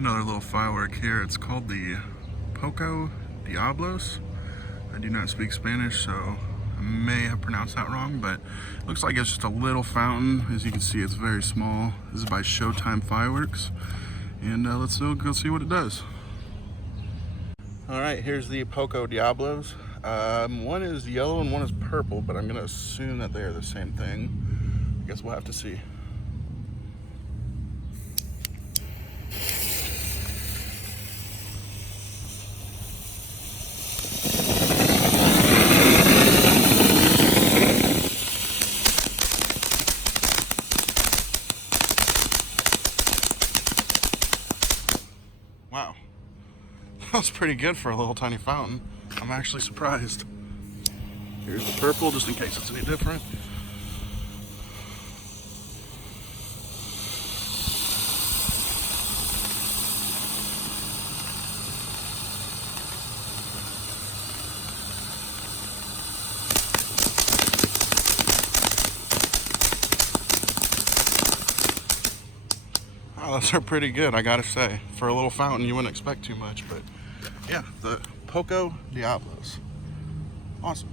Another little firework here. It's called the Poco Diablos. I do not speak Spanish, so I may have pronounced that wrong, but it looks like it's just a little fountain. As you can see, it's very small. This is by Showtime fireworks, and let's go see what it does. All right, here's the Poco Diablos. One is yellow and one is purple, but I'm gonna assume that they are the same thing. I guess we'll have to see. Wow, that was pretty good for a little tiny fountain. I'm actually surprised. Here's the purple, just in case it's any different. Oh, those are pretty good, I gotta say. For a little fountain, you wouldn't expect too much, but yeah, the Poco Diablos. Awesome.